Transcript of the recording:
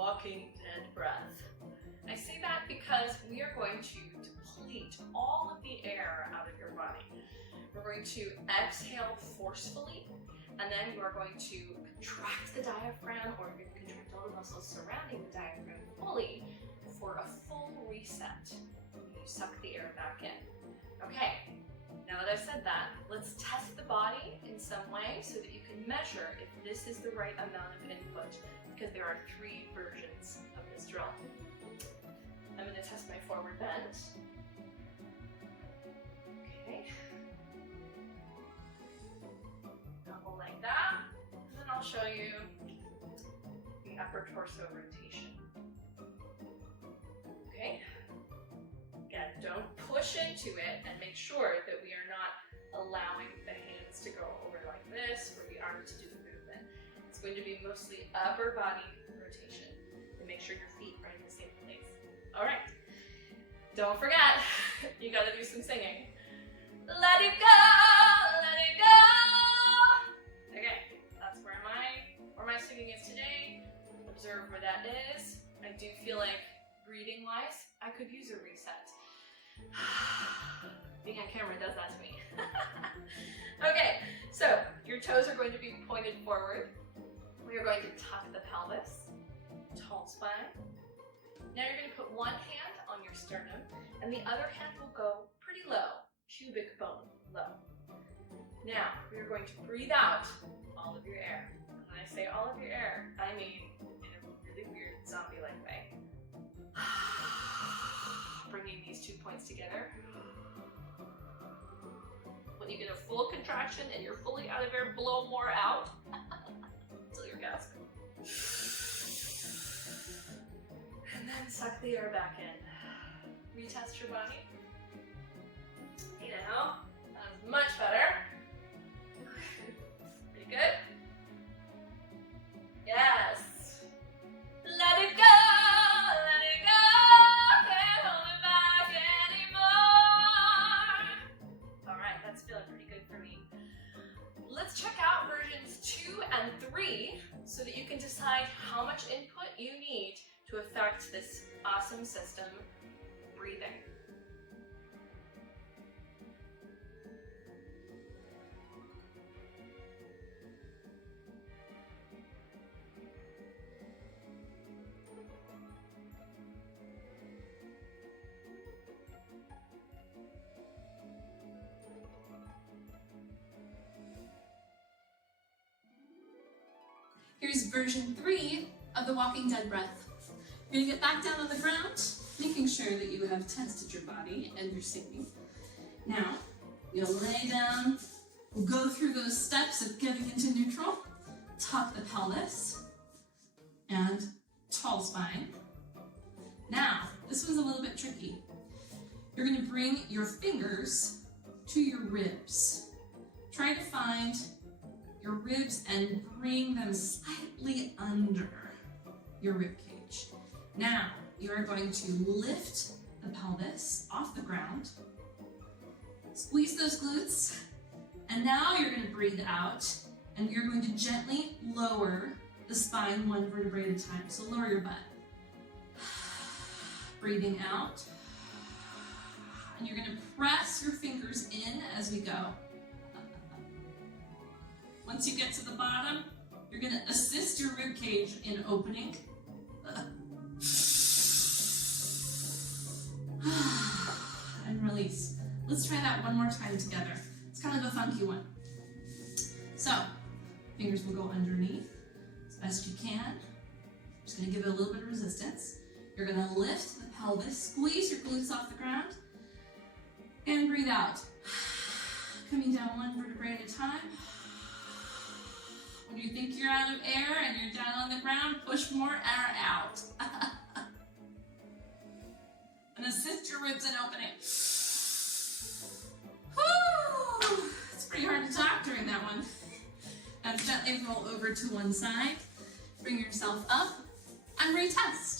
walking dead breath. I say that because we are going to deplete all of the air out of your body. We're going to exhale forcefully, and then you are going to contract the diaphragm, or you're going to contract all the muscles surrounding the diaphragm fully for a full reset. You suck the air back in. Okay, now that I've said that, let's test the body in some way so that you can measure if this is the right amount of input, because there are 3 versions of this drill. I'm going to test my forward bend. Okay. Double like that. And then I'll show you the upper torso rotation. Okay. Again, don't push into it, and make sure that we are not allowing the hands to go over like this or the arms to do the movement. It's going to be mostly upper body rotation. And make sure your feet are in the same place. All right, don't forget, you gotta do some singing. Let it go, let it go. Okay, that's where my singing is today. Observe where that is. I do feel like breathing wise, I could use a reset. Being on camera does that to me. Okay, so your toes are going to be pointed forward. We are going to tuck the pelvis, tall spine. Now you're going to put one hand on your sternum, and the other hand will go pretty low, pubic bone low. Now, we're going to breathe out all of your air. And when I say all of your air, I mean in a really weird zombie-like way. Bringing these 2 points together. When you get a full contraction and you're fully out of air, blow more out until you're gasping. And then suck the air back in. Retest your body. You know, that was much better. Pretty good. Yes. Let it go, let it go. Can't hold it back anymore. All right, that's feeling pretty good for me. Let's check out versions 2 and 3 so that you can decide how much input you need to affect this awesome system, breathing. Here's version 3 of the walking dead breath. You're gonna get back down on the ground, making sure that you have tested your body and you're singing. Now, you'll lay down, we'll go through those steps of getting into neutral, tuck the pelvis, and tall spine. Now, this one's a little bit tricky. You're gonna bring your fingers to your ribs. Try to find your ribs and bring them slightly under your rib cage. Now, you are going to lift the pelvis off the ground, squeeze those glutes, and now you're going to breathe out, and you're going to gently lower the spine 1 vertebrae at a time. So lower your butt. Breathing out, and you're going to press your fingers in as we go. Once you get to the bottom, you're going to assist your rib cage in opening. And release. Let's try that one more time together. It's kind of a funky one. So, fingers will go underneath as best you can. Just going to give it a little bit of resistance. You're going to lift the pelvis, squeeze your glutes off the ground, and breathe out. Coming down 1 vertebrae at a time. When you think you're out of air and you're down on the ground, push more air out. And assist your ribs in opening. Whew! It's pretty hard to talk during that one. Now gently roll over to one side. Bring yourself up and retest.